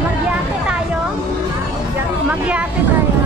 Magyate tayo. Magyate tayo.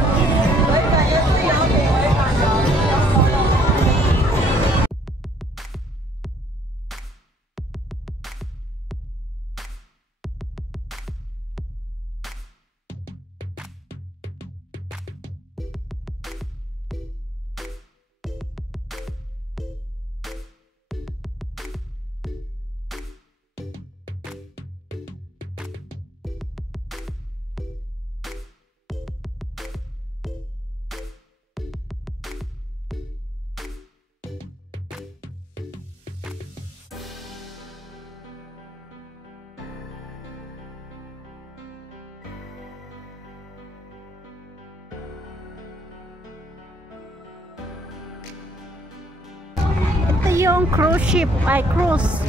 Yung cruise ship ay cruise,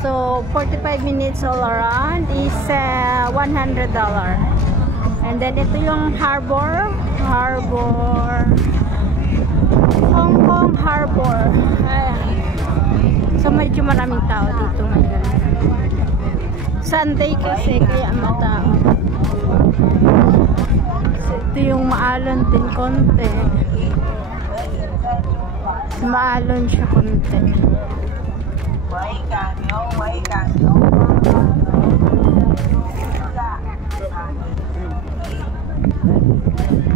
so 45 minutes all around is $100, and then ito yung harbor Hong Kong Harbor. So medyo maraming tao dito ngayon, Sunday kasi kaya matao. So ito yung maalon din konti, maalon siya konti.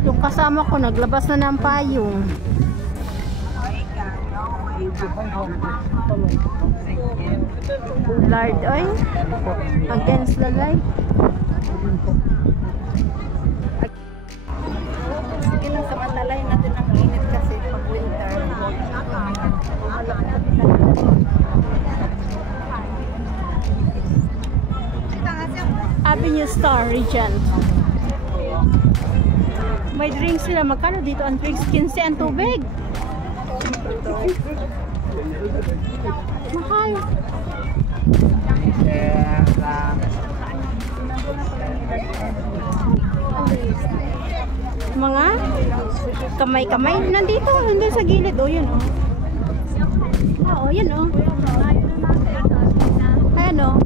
Yung kasama ko naglabas na ng payong. Lord, oy, against lalay. Sige lang, samantalay natin ang init kasi pag winter. Avenue Star Regent. May drinks sila. Magkano dito ang drinks? 15 ang tubig. Mahal. Mga kamay-kamay nandito, nandun sa gilid. O yun o. Oo, yun o. Ayan o.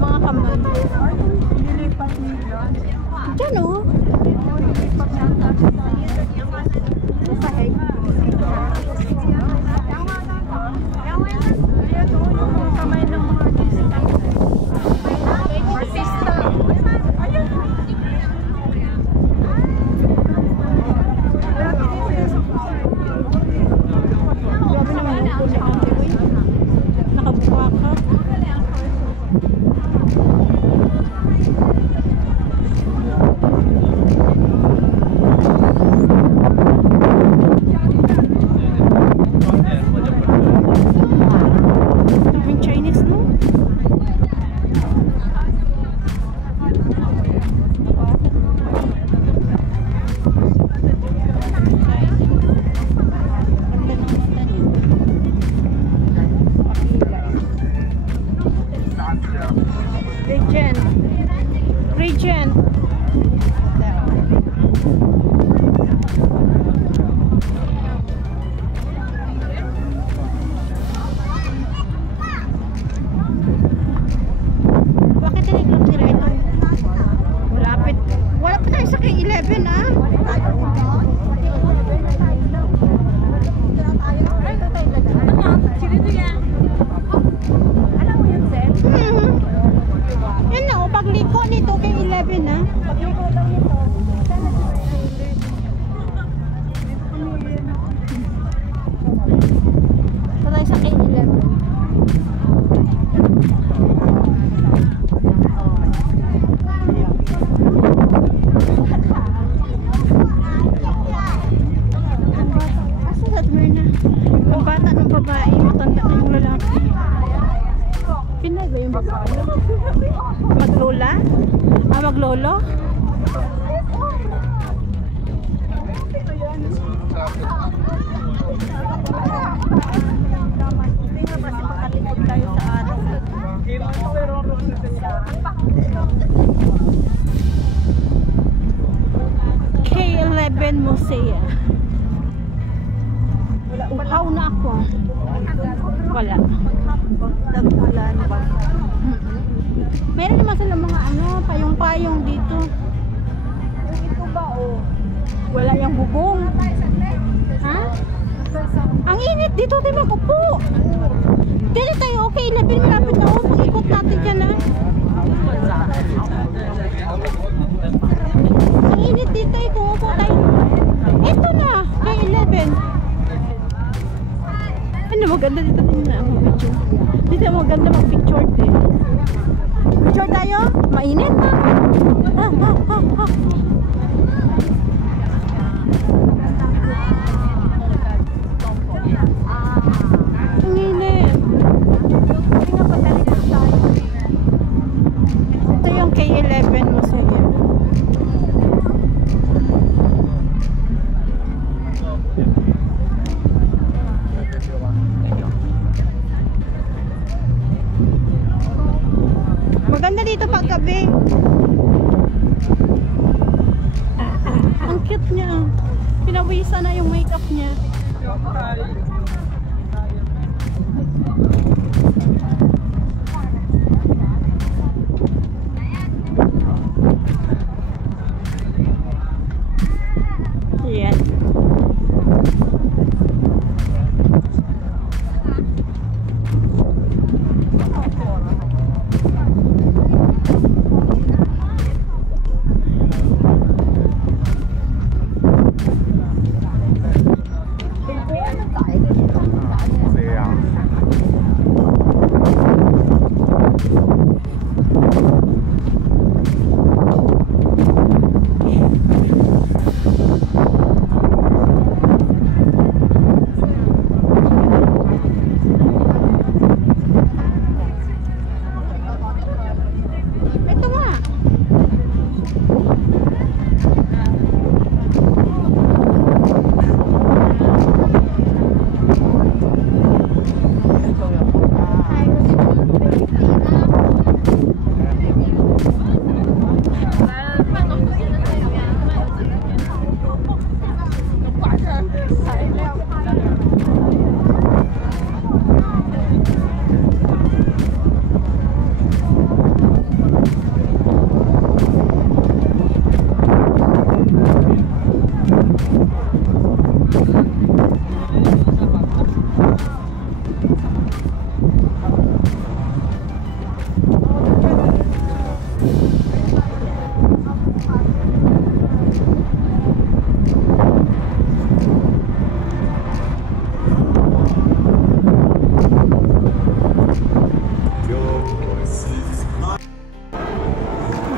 Mga kamay. Diyan o. Regent. Bakit tinignan ito? Wala pa tayo sa K11 ah. Alam mo yun, Sel? Yan na, pagliko nito kay 11 ha. Pagliko lang nito. Patay sa kay 11. Asa sa Myrna? Ang bata ng babae, matanda ng lalaki. Pinay ba yung babae? Maglola? Ah, maglolo? K11 Musea. Uhaw na ako. Wala. Nagpulan ba? Meron naman sila mga ano, payong-payong dito. Ito ba oh? Wala yung bubong. Ha? Ang init dito, tayo makupo. Dito tayo, okay, labing malapit na ako. Pag-ikot natin dyan, ha? Ang init dito, ikuupo tayo. Ito na, kay 11. Ano, maganda dito din na ang picture. Dito maganda mag-picture din. Picture tayo? Mainit, ha? Ha, ha, ha, ha. Ang init. Ito yung K11 mo sa iyo. Maganda dito pag gabi. Ang cute niya. Pinawisan na yung makeup niya. Yan.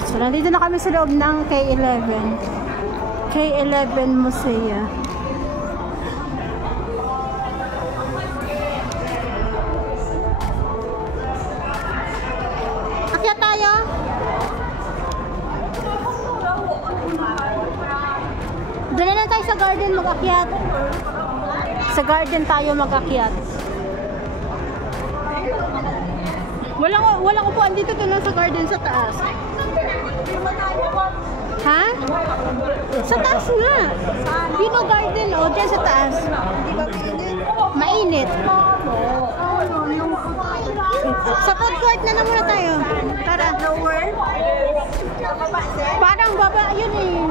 So, nandito na kami sa loob ng K11. K11 Musea. Akyat tayo? Doon na lang tayo sa garden mag-akyat. Sa garden tayo mag-akyat. Walang upuan dito, doon lang sa garden sa taas. Ha? Sa taas nga. Pino Garden, o. Diyan sa taas. Mainit. Sa food court na muna tayo. Tara. Parang baba yun eh.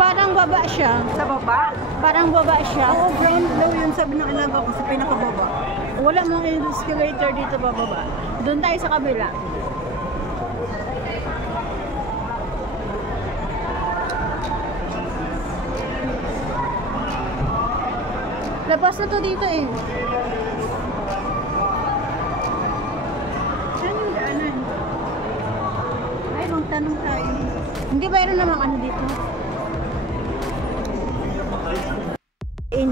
Parang baba siya. Sa baba? Parang baba siya. Oo, ground low yun sabi ng alaga ko sa pinakababa. Wala mong escalator dito bababa. Doon tayo sa kabila. Labas na to dito eh. Saan yung daanan? Ay, magtanong tayo. Hindi mayroon namang ano dito.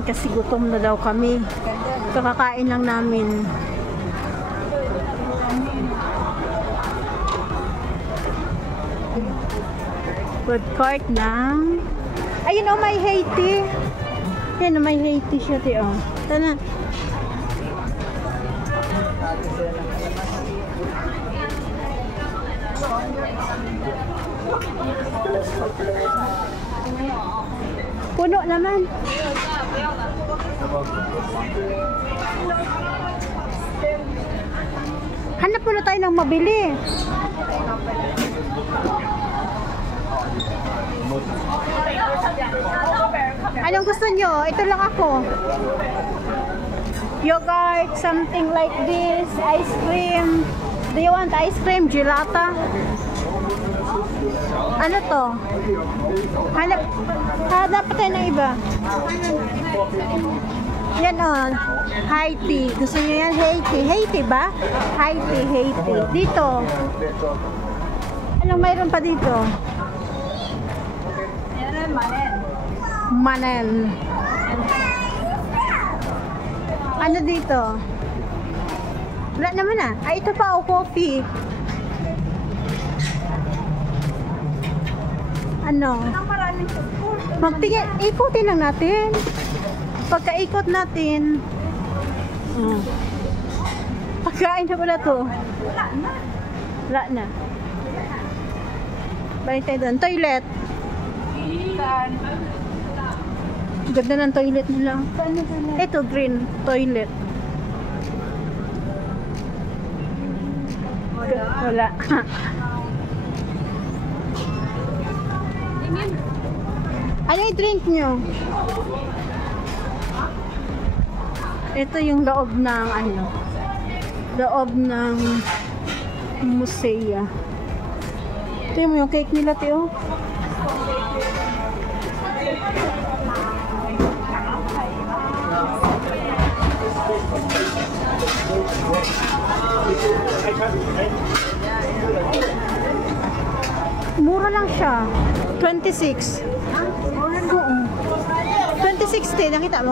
Kasi gutom na daw kami. Kakakain lang namin. Food court ng... Ayun o, may Haiti. Yan o, may Haiti siya. Oh. Tana. Puno naman. Hanap muna tayo ng mabili. Anong gusto nyo? Ito lang ako. Yogurt, something like this. Ice cream. Do you want ice cream? Gelato? Ano to? Hanap pa tayo ng iba. Yan o. High tea. Gusto nyo yan? High tea ba? High tea. Dito. Anong mayroon pa dito? Manen. Ano dito? Wala naman ah. Ay, ito pa o, coffee. Ano? Magtingin, ikutin lang natin. Pagka-ikot natin. Pagkain na pala to. Wala na. Balik tayo doon. Toilet. Ganda ng toilet nila. Ito, green toilet. Wala. Ano yung drink nyo? Ito yung loob ng ano, loob ng musea. Ito yung cake nila, Teo. Mura lang siya. 26. Oo. 2060, nakita mo?